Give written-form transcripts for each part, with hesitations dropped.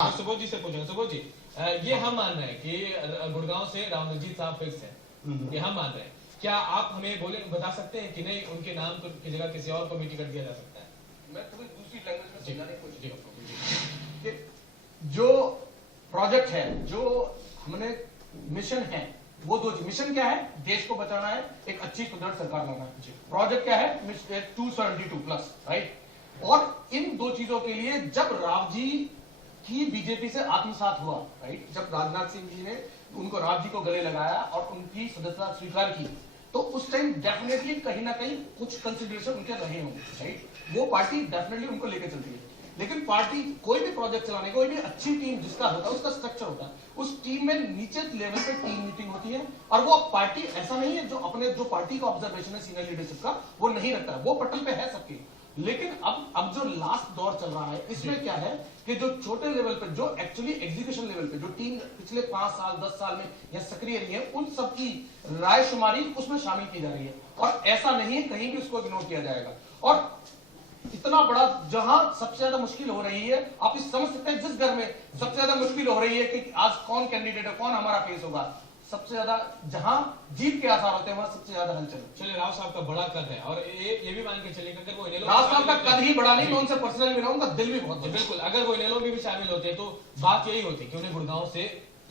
सुबोध जी से पूछेंगे। सुबोध जी, ये हम मान रहे हैं कि गुड़गांव से रामजीत साहब फिक्स है, ये हम मान रहे हैं। क्या आप हमें बता सकते हैं कि नहीं उनके नाम की जगह किसी और कमेटी कर दिया जा सकता है? मैं थोड़ी दूसरी लैंग्वेज में समझाने की कोशिश जी। जो प्रोजेक्ट है, जो हमने मिशन है, वो दो मिशन क्या है? देश को बचाना है, एक अच्छी सुदृढ़ सरकार लाना है। प्रोजेक्ट क्या है? 272 प्लस, राइट। और इन दो चीजों के लिए जब राव जी की बीजेपी से आत्मसात हुआ, राइट, जब राजनाथ सिंह जी ने उनको राव जी को गले लगाया और उनकी सदस्यता स्वीकार की, तो उस टाइम डेफिनेटली कहीं ना कहीं कुछ कंसिडरेशन उनके रहे होंगे, राइट। वो पार्टी डेफिनेटली उनको लेकर चलती है, लेकिन पार्टी कोई भी प्रोजेक्ट चलाने, कोई भी अच्छी टीम जिसका होता है, उसका स्ट्रक्चर होता है। उस टीम में नीचे लेवल पे टीम मीटिंग होती है, और वो पार्टी ऐसा नहीं है जो पार्टी का ऑब्जर्वेशन है सीनियर लीडरशिप का, वो नहीं रखता है, वो पटल पे है सबकी। लेकिन अब जो लास्ट दौर चल रहा है, इसमें क्या है कि जो छोटे लेवल पे, जो एक्चुअली एग्जीक्यूशन लेवल पे जो टीम पिछले 5 साल 10 साल में यह सक्रिय रही है, उन सबकी रायशुमारी उसमें शामिल की जा रही है। और ऐसा नहीं है कहीं भी उसको इग्नोर किया जाएगा। और इतना बड़ा, जहां सबसे ज्यादा मुश्किल हो रही है, आप इस समझ सकते हैं, जिस घर में सबसे ज्यादा मुश्किल हो रही है कि आज कौन कैंडिडेट है, कौन हमारा फेस होगा, सबसे ज्यादा जहां जीत के आसार होते हैं, वहां सबसे ज्यादा हलचल। चलिए, राव साहब का बड़ा कद है, और ये भी मान के चलिए अगर वो राव साहब का कद ही बड़ा नहीं, मैं उनसे पर्सनली मिला, उनका दिल भी बहुत बड़ा। बिल्कुल, अगर वो इनेलो में भी शामिल होते तो बात यही होती कि उन्हें गुड़गांव से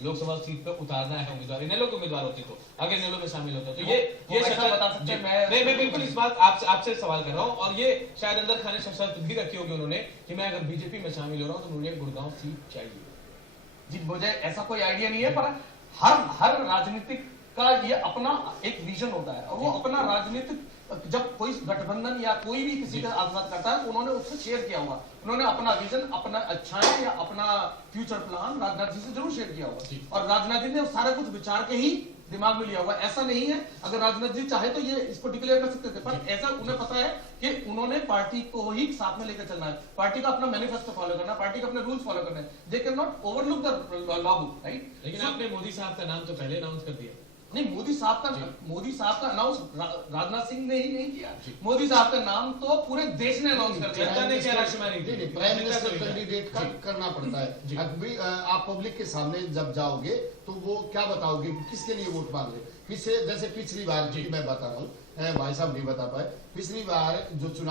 लोकसभा सीट पर उतारना है उम्मीदवार, इनेलो के उम्मीदवार होते तो, अगर इनेलो में शामिल होते तो ये बता सकते हैं। मैं बिल्कुल इस बात आपसे सवाल कर रहा हूँ, और ये शायद अंदर खाने शर्त भी रखी होगी उन्होंने कि मैं अगर बीजेपी में शामिल हो रहा हूँ तो मुझे गुड़गांव सीट चाहिए। जी, मुझे ऐसा कोई आइडिया नहीं है, पर हर राजनीतिक का ये अपना एक विजन होता है, और वो अपना राजनीतिक, जब कोई गठबंधन या कोई भी किसी का आत्मसात करता है, उन्होंने उससे शेयर किया होगा, उन्होंने अपना विजन, अपना अच्छाएं या अपना फ्यूचर प्लान राजनाथ जी से जरूर शेयर किया होगा, और राजनाथ जी ने सारा कुछ विचार के ही दिमाग में लिया हुआ। ऐसा नहीं है, अगर राजनाथ जी चाहे तो ये इसको डिक्लेयर कर सकते थे, पर ऐसा उन्हें पता है कि उन्होंने पार्टी को ही साथ में लेकर चलना है, पार्टी का अपना मैनिफेस्टो फॉलो करना, पार्टी का अपने रूल्स फॉलो करना है। They can not overlook the law book, right. लेकिन आपने मोदी साहब का नाम तो पहले अनाउंस कर दिया। नहीं, मोदी साहब का अनाउंस राजनाथ सिंह ने ही नहीं किया, मोदी साहब का नाम तो पूरे देश ने अनाउंस कर दिया। जनता ने क्या राशुमारी दी? प्राइम मिनिस्टर कैंडिडेट का करना पड़ता है। अभी आप पब्लिक के सामने जब जाओगे तो वो क्या बताओगे, किसके लिए वोट मांग रहे? जैसे पिछली बार जी मैं बता रहा हूँ, भाई साहब नहीं बता पाए, पिछली बार जो चुनाव